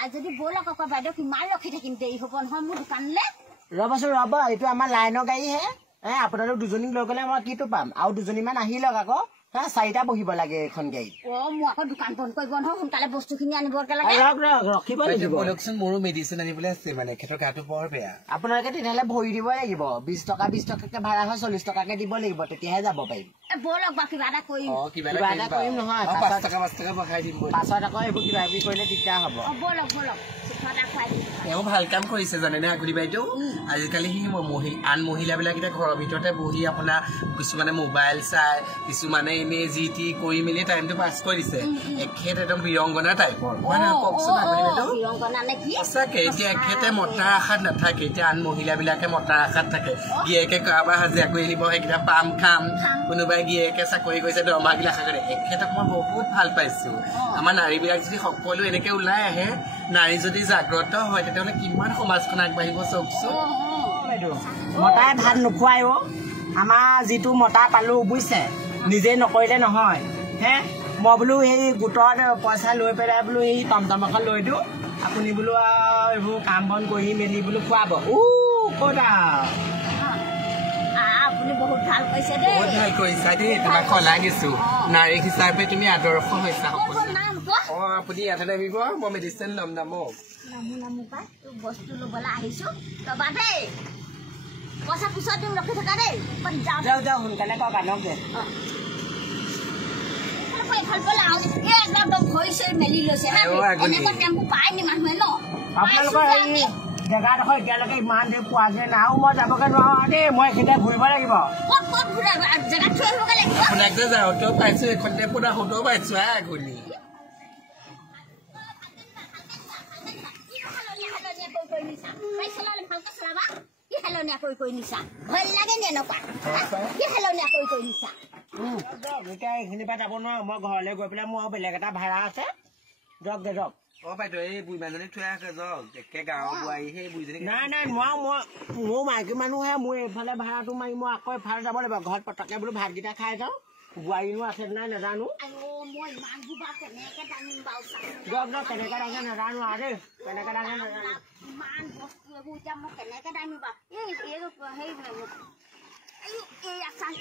যায় যদি বলক আকৌ বাইদেউ কিমান ৰখি থাকিম দেৰি হ'ব নহয় মোৰ দোকানলৈ ৰ'বচোন ৰ'ব এইটো আমাৰ লাইনৰ গাড়ীহে আপোনালোক দুজনীক লৈ গ'লে মই কিটো পাম আৰু দুজনীমান আহি লওক আকৌ চাৰিটা বহিব লাগে এখন গাড়ীত মোৰ আকৌ দোকান বন্ধ কৰিব নহয় সোনকালে বস্তুখিনি আনিবগে লাগে ৰখিব লাগিব মোৰো মেডিচিন আনিবলৈ আছে মানে এখেতৰ গাটো বৰ বেয়া আপোনালোকে তেতিয়াহ'লে ভৰি দিব লাগিব 20 টকাকে ভাড়া হয় 40 টকাকে দিব লাগিব তেতিয়াহে যাব পাৰিম বলক বা কিবা এটা কৰিম কিবা এটা কৰিম নহয় 5 টকা বঢ়াই দিম পাছত আকৌ এইবোৰ কিবা কিবি কৰিলে দিগদাৰ হ'ব বলক তেওঁ ভাল কাম কৰিছে জানেনে আগুৰি বাইদেউ আজিকালি সি আন মহিলাবিলাক এতিয়া ঘৰৰ ভিতৰতে বহি আপোনাৰ কিছুমানে মোবাইল চাই কিছুমানে এনে যি টি কৰি মেলি টাইমটো পাছ কৰিছে এখেত একদম বিৰংগনা টাইপৰ হয় নহয় কওকচোন আগুৰি বাইদেউ সঁচাকে এতিয়া এখেতে মতাৰ আশাত নাথাকে এতিয়া আন মহিলাবিলাকে মতাৰ আশাত থাকে গিয়েকে কাৰোবাৰ হাজিৰা কৰি আনিব সেইকেইটা পাম খাম কোনোবাই গিয়েকে চাকৰি কৰিছে দৰমহাবিলাক আশা কৰে এখেতক মই বহুত ভাল পাইছো আমাৰ নাৰীবিলাক যদি সকলো এনেকে ওলাই আহে নাৰী যদি জাগ্ৰত হয় তেতিয়াহ'লে কিমান সমাজখন আগবাঢ়িব চাওকচোন মতাই ভাত নোখোৱাই আমাৰ যিটো মতা পালো বুজিছে নিজে নকৰিলে নহয় মই বোলো সেই গোটৰ পইচা লৈ পেলাই বোলো সেই টমটম এখন লৈ দিওঁ আপুনি বোলো এইবোৰ কাম বন কৰি মেলি বোলো খুৱাব ক'ত আপুনি বহুত ভাল কৰিছে দেই বহুত ভাল কৰিছা দেই তোমাক সলাই দিছো নাৰী হিচাপে তুমি আদৰ্শ হৈছা আপুনি ইয়াতে নামিব মই মেডিচিন ল'ম নামক নামো পাই বস্তু ল'বলৈ আহিছো ৰবা দেই পইচা পিছত দিম ৰখি থকা দেই যাওঁ সোনকালে কওক আনক দে মেলি লৈছে টেম্পু পাই নি মানুহে ন আপোনালোকৰ এই জেগাডোখৰ এতিয়ালৈকে ইমান দেৰি পোৱাগে নাই আৰু মই যাবগে নোৱাৰো দেই মই এইখিনিতে ঘূৰিব লাগিব ক'ত জেগাত থৈ আহিবগে লাগিব আপোনাক যে যাওঁতেও পাইছো এখন টেম্পুত আহোঁতেও পাইছো আগুলি এতিয়া এইখিনিৰ পৰা যাব নোৱাৰো মই ঘৰলৈ গৈ পেলাই মোৰ বেলেগ এটা ভাড়া আছে যাওক দে যাওক বাইদেউ এই বুঢ়ীমানজনী থৈ আহে যাওক একে গাঁৱৰ বোৱাৰী সেই বুঢ়ীজনী নাই নোৱাৰো মোৰ মাইকী মানুহে মোৰ এইফালে ভাড়াটো মাৰি মই আকৌ এফালে যাব লাগিব ঘৰত পটককে বোলো ভাতকেইটা খাই যাওঁ বোৱাৰীনো আছে নাই নাজানো যাওক কেনেকে দাঙে নাজানো আৰু দেই কেনেকে দাঙে নাজানো ইমান বস্তু এইবোৰ এতিয়া মই কেনেকে দাঙিম বাৰু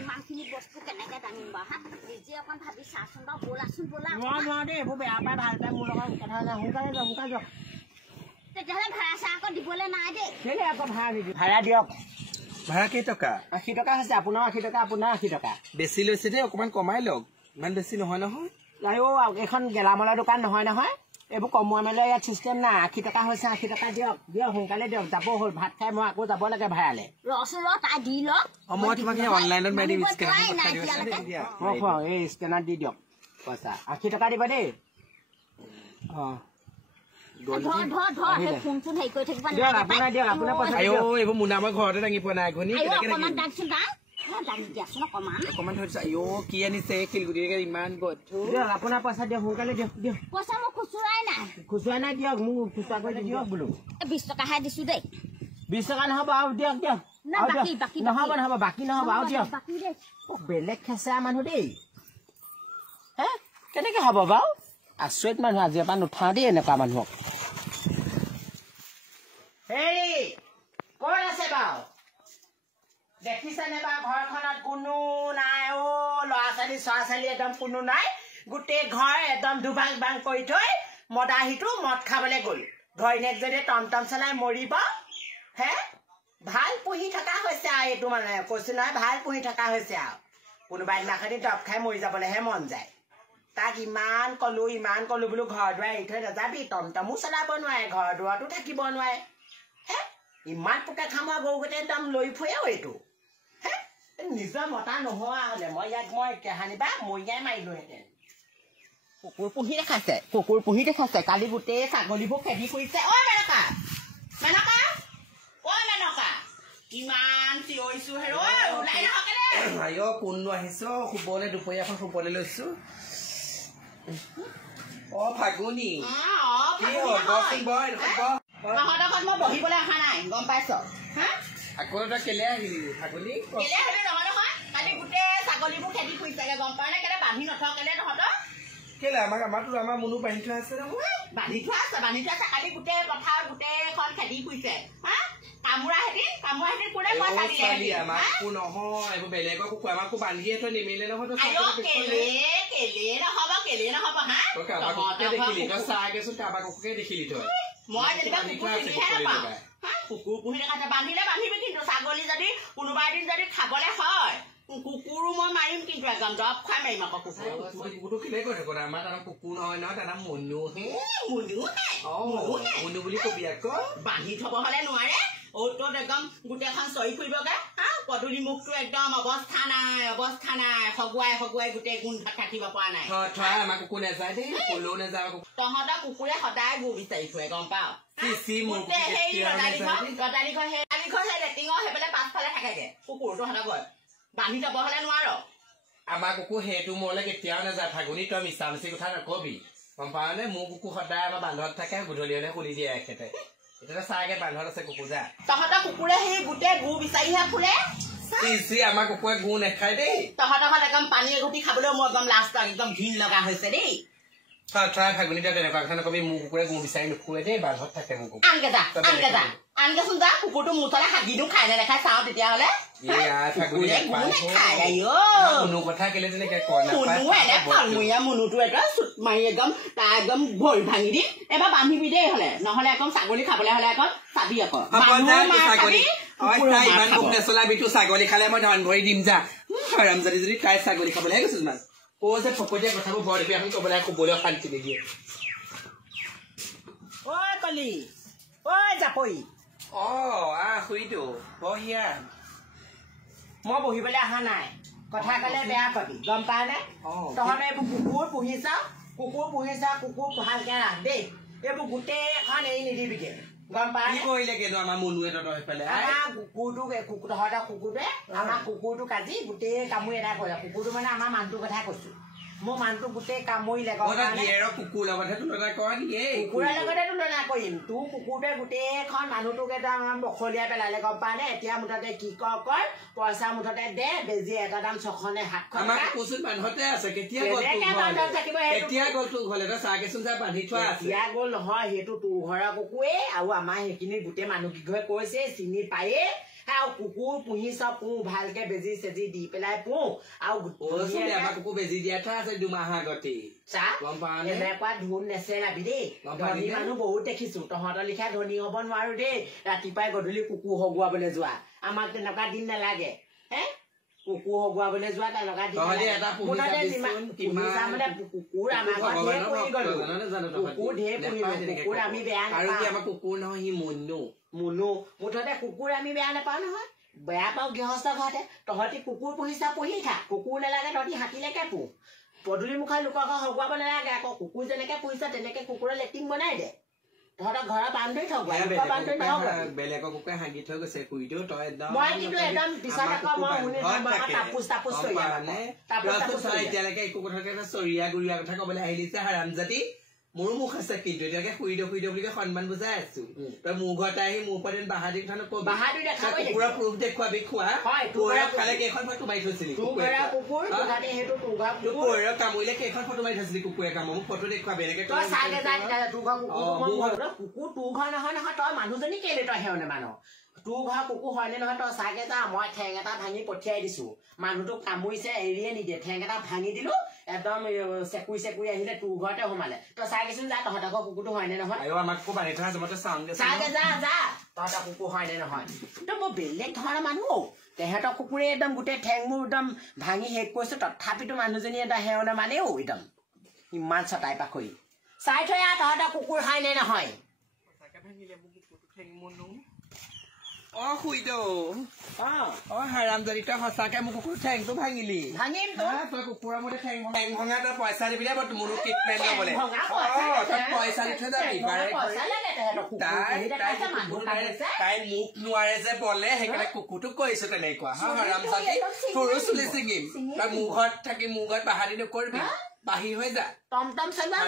ইমানখিনি বস্তু কেনেকে দাঙিম বাৰু হা নিজে অকণ ভাবি চাচোন বাৰু ব'লাচোন নোৱাৰো দেই এইবোৰ বেয়া পাই ভাল পাই মোৰ লগত কথা নাই সোনকালে যাওক তেতিয়াহ'লে ভাড়া চাহ আকৌ দিবলৈ নাই দেই কেলে আকৌ ভাড়া নিদিওঁ ভাড়া দিয়ক ভাড়া কেইটকা 80 টকা হৈছে আপোনাৰ 80 টকা আপোনাৰ 80 টকা বেছি লৈছে দেই অকণমান কমাই লওক ইমান বেছি নহয় এইখন গেলামালৰ দোকান নহয় এইবোৰ কমোৱা মেলা ইয়াত চিষ্টেম নাই 80 টকা হৈছে 80 টকা দিয়ক সোনকালে দিয়ক যাব হ'ল ভাত খাই মই আকৌ যাব লাগে ভাড়ালে তাই দি লওক মই তোমাক অনলাইনত মাৰি দিম এই স্কেনাৰ দি দিয়ক পইচা 80 টকা দিবা দেই এইবোৰ মোনা মই ঘৰতে দাঙি পোৱা নাই অকমান ধৰিছো কি আনিছে শিলগুটি ইমান আপোনাৰ পইচা দিয়ক সোনকালে দিয়ক পইচা মই খুচুৰাই নাই দিয়ক মোক খুচুৰা কৰি দিয়ক বোলো 20 টকাহে দিছো দেই 20 টকা নহ'ব আৰু দিয়ক নহ'ব বাকী নহ'ব আৰু দিয়ক বেলেগ খেচেৰা মানুহ দেই কেনেকে হ'ব বাৰু আচৰিত মানুহ আজিৰ পৰা নুঠাও দেই এনেকুৱা মানুহক হেৰি ক'ত আছে বাৰু দেখিছেনে বাৰু ঘৰখনত কোনো নাই ল'ৰা ছোৱালী একদম কোনো নাই গোটেই ঘৰ একদম দুবাং বাং কৰি থৈ মদাহীটো মদ খাবলৈ গ'ল ঘৈণীয়েক যদি টমটম চলাই মৰিব ভাল পুহি থকা হৈছে আৰু এইটো মানে কৈছো নহয় ভাল পুহি থকা হৈছে আৰু কোনোবা দিনাখনি দৰৱ খাই মৰি যাবলৈহে মন যায় তাক ইমান কলো বোলো ঘৰ দুৱাৰ এৰি থৈ নাযাবি টমটমো চলাব নোৱাৰে ঘৰ দুৱাৰতো থাকিব নোৱাৰে ইমান পোকে খামোৱা গৰুকেইটা একদম লৈ ফুৰেও এইটো নিজৰ মতা নোহোৱা হলে মই কেহানিবা মৰিয়াই মাৰিলোহেঁতেন কুকুৰ পুহি দেখাইছে কালি গোটেই ছাগলীবোৰ খেদি ফুৰিছে কিমান চিঞৰিছো কোননো আহিছ শুবলৈ দুপৰীয়াখন শুবলৈ লৈছো ফাগুনি মই বহিবলৈ অহা নাই গম পাইছ আকৌ কেলে আহিলি ফাগুনি কালি গোটেই ছাগলীবোৰ খেদি ফুৰিছেগে গম পাৱ নে কেলে বান্ধি নথকেলে তহঁতৰ কেলে আমাৰ মনো বান্ধি থোৱা আছে বান্ধি থোৱা আছে কালি গোটেই পথাৰ গোটেইখন খেদি ফুৰিছে হা কামোৰা হেতি কোনে পইচা দিয়ে আমাৰ কুকুৰ নহয় এইবোৰ বেলেগৰ কুকুৰ আমাকো বান্ধিয়ে থৈ নিমিলে নহয় কেলে নহব হা কাৰোবাৰ কুকুৰকে দেখিলি তই চাহগেচোন কাৰোবাৰ কুকুৰকে দেখিলি তই মই যেনিবা কুকুৰ পুহি দেখা বান্ধিলে বান্ধিবি কিন্তু ছাগলী যদি কোনোবা এদিন যদি খাবলৈ হয় কুকুৰো মই মাৰিম কিন্তু একদম দৰৱ খুৱাই মাৰিম আকৌ কুকুৰটো কেলে কৈ থাকো আমাৰ তাৰ কুকুৰ নহয় নহয় তাৰ মনুহে মনু বুলি কবি আকৌ বান্ধি থব হলে নোৱাৰে তোত একদম গোটেইখন চৰি ফুৰিবগে পদূলি মুখটো একদম অৱস্থা নাই সগুৱাই গোটেই গোন্ধ থাকিব পৰা নাই আমাৰ কুকুৰ নাযায় দেই কলেও নাযায় তহঁতৰ কুকুৰে সদায় গু বিচাৰি ফুৰে গম পাও সেইফালে পাছফালে থাকেগে কুকুৰ তহঁতৰ গৈ বান্ধি থব হলে নোৱাৰ আমাৰ কুকুৰ সেইটো মোৰলৈ কেতিয়াও নাযায় ফাগুনি তই মিছা মিছি কথা নকবি গম পাৱ নে মোৰ কুকুৰ সদায় আমাৰ বান্ধত থাকে গধূলি হলে খুলি দিয়ে এখেতে এতিয়া চাগে বান্ধত আছে কুকুৰ যা তহঁতৰ কুকুৰে সেই গোটেই গু বিচাৰিহে ফুৰে আমাৰ কুকুৰে গু নেখায় দেই তহঁতৰ একদম পানী এঘুটি খাবলৈ মোৰ একদম লাষ্ট একদম ঘিণ লগা হৈছে দেই তই ফাগুনি তই তেনেকুৱা কথা নকবি মোৰ কুকুৰে গু বিচাৰি নুফুৰে দেই বান্ধত থাকে মোৰ কুকুৰ আনকেচোন যা কুকুৰটো মোৰ তলে হাগিনো খাই নে নেখাই চাওঁ তেতিয়াহলে মুনুটো এটা চুট মাৰি একদম তাৰ একদম ভৰি ভাঙি দিম এবাৰ বান্ধিবি দেই হলে নহলে একদম ছাগলী খাবলৈ হলে আকৌ চাবি আকৌ নেচলাবি তোৰ ছাগলী খালে মই ধন ভৰি দিম যা হাৰামজাদি যদি তাই ছাগলী খাবলৈ গৈছো ইমান যে ফকতীয়া কথাবোৰ বৰ দেখি এখন কবলৈ শুবলৈ শান্তি নিদিয়ে ঐ কলি ঐ জাপৰি শুইতো বহিয়া মই বহিবলৈ অহা নাই কথা কলে বেয়া কবি গম পাৱ নে তহঁতে এইবোৰ কুকুৰ পুহিছা কুকুৰ ভালকে ৰাখ দেই এইবোৰ গোটেইখন এৰি নিদিবিগে গম পাৱ কৰিলে কেনো আমাৰ মনুৱে তহঁতৰ সেইফালে তহঁতৰ কুকুৰটোৱে আমাৰ কুকুৰটোক আজি গোটেই কামুৰি এটা কৰে কুকুৰটো মানে আমাৰ মানুহটোৰ কথা কৈছো মোৰ মানুহটো গোটেই কামুৰিলে কুকুৰৰ লগতে তুলনা কৰিম তোৰ কুকুৰটোৱে গোটেইখন মানুহটোক একদম বখলিয়াই পেলালে গম পাৱ নে এতিয়া মুঠতে কি কৰ পইচা মুঠতে দে বেজি এটা দাম 6 নে 7 মানুহতে আছে কেতিয়া গ'ল নহয় সেইটো তোৰ ঘৰৰ কুকুৰে আৰু আমাৰ সেইখিনি গোটেই মানুহ কিঘৰে কৈছে চিনি পায়ে কুকুৰ পুহিছ পুহ ভালকে বেজি চেজি দি পেলাই পুহ আৰু কুকুৰ বেজি দিয়া থোৱা আছে 2 মাহ আগতে এনেকুৱা ধুন নেচেলাবি দেই ধনী মানুহ বহুত দেখিছো তহঁতৰ লিখা ধনী হব নোৱাৰো দেই ৰাতিপুৱাই গধূলি কুকুৰ হগুৱাবলৈ যোৱা আমাক তেনেকুৱা দিন নালাগে কুকুৰ হগুৱাবলৈ যোৱা তেনেকুৱা কুকুৰ আমাৰ কুকুৰ আমি বেয়া কুকুৰ নহয় সি মুনু মুঠতে কুকুৰ আমি বেয়া নাপাওঁ নহয় বেয়া পাওঁ গৃহস্থ ঘৰতে তহঁতি কুকুৰ পুহিছা পুহি খা কুকুৰ নালাগে তহঁতি হাতীলৈকে পুহ পদূলি মুখৰ লোকক হগুৱাব নালাগে আকৌ কুকুৰ যেনেকে পুহিছা তেনেকে কুকুৰৰ লেট্ৰিন বনাই দে তহঁতৰ ঘৰৰ বান্ধি থক বেলেগৰ কুকুৰে হাগি থৈ গৈছে কুইটো তই মই কিন্তু একদম পিছত আকৌ মই এতিয়ালৈকে একো কথাকে চৰিয়া গুৰিয়া কথা কবলৈ আহিলিছে হাৰামজাতি মোৰো মুখ আছে কিন্তু এতিয়ালৈকে শুই দিওঁ বুলি সন্মান বুজাই আছো তই মোৰ ঘৰতে আহি মোৰ ওপৰত বাহাদুৰ কথা নকবি কুকুৰৰ প্ৰুফ দেখুৱাবি খোৱা খালে কেইখন ফটো মাৰি থৈছিলি কামুৰিলে কেইখন ফটো মাৰি থৈছিলি কুকুৰে কামুৰ মোক ফটো দেখুৱাবি এনেকে কুকুৰ তোৰ ঘৰ নহয় তই মানুহজনী কেলে তই সেৱনে মানুহ তোৰ ঘৰ কুকুৰ হয়নে নহয় তই চাগে যা মই ঠেং এটা ভাঙি পঠিয়াই দিছো মানুহটোক কামুৰিছে এৰিয়ে নিদিয়ে ঠেং এটা ভাঙি দিলো একদম চেকুৰি আহিলে তোৰ ঘৰতে সোমালে তই চাগেচোন যা তহঁতৰ কুকুৰটো হয়নে নহয় চাগে যা তহঁতৰ কুকুৰ হয়নে নহয় তই মই বেলেগ ধৰণৰ মানুহ তেহেঁতৰ কুকুৰে একদম গোটেই ঠেং মোৰ একদম ভাঙি শেষ কৰিছো তথাপিতো মানুহজনী এটা সেৱনে মানেও একদম ইমান চটাই পাখৰি চাই থৈ তহঁতৰ কুকুৰ হয়নে নহয় হাৰামজাদি তই সঁচাকে মোৰ কুকুৰ ঠেংটো ভাঙিলি তই কুকুৰৰ মতে ঠেং ভঙা তই পইচা দিবি দে মোৰ ট্ৰিটমেণ্ট লবলে পইচা দি থৈ যাবি তাই মোক নোৱাৰে যে বলে সেইকাৰণে কুকুৰটোক কৈছো তেনেকুৱা হাৰামজাদি তোৰো চুলি ছিঙিম তই মোৰ ঘৰত থাকি মোৰ ঘৰত বাহাদুৰি নকৰিবি বাহিৰ হৈ যা টমটম চলোৱা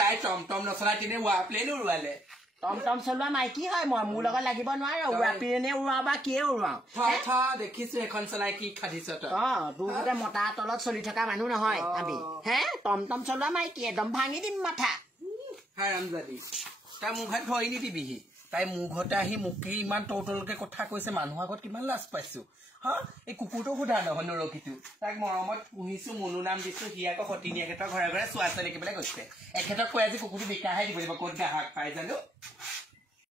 তাই টমটম নচলাই কিনে ৱা প্লেন উৰুৱালে টমটম চলোৱা মাইকী হয় মই মোৰ লগত লাগিব নোৱাৰো উৰাপিৰেনে উৰাও বা কিয়ে উৰাও দেখিছো এখন চলাই কি খাদিছ তোৰ গোটেই মতা তলত চলি থকা মানুহ নহয় আমি হে টমটম চলোৱা মাইকী একদম ভাঙি দিম মাথা হাৰামজাদি তাই মোৰ ঘৰত ভৰি নিদিবিহি তাই মোৰ ঘৰতে আহি মোকে ইমান টৌটলকে কথা কৈছে মানুহৰ আগত কিমান লাজ পাইছো হা এই কুকুৰটো সোধা নহয় নৰকিটো তাক মৰমত পুহিছো মনু নাম দিছো সি আকৌ সতিনীয়া ক্ষেত্ৰৰ ঘৰে ঘৰে চোৱা চোৱা দেখিবলৈ গৈছে এখেতক কৈ আজি কুকুৰটো বিকাহে দিব লাগিব ক'ত গ্ৰাহক পাই জানো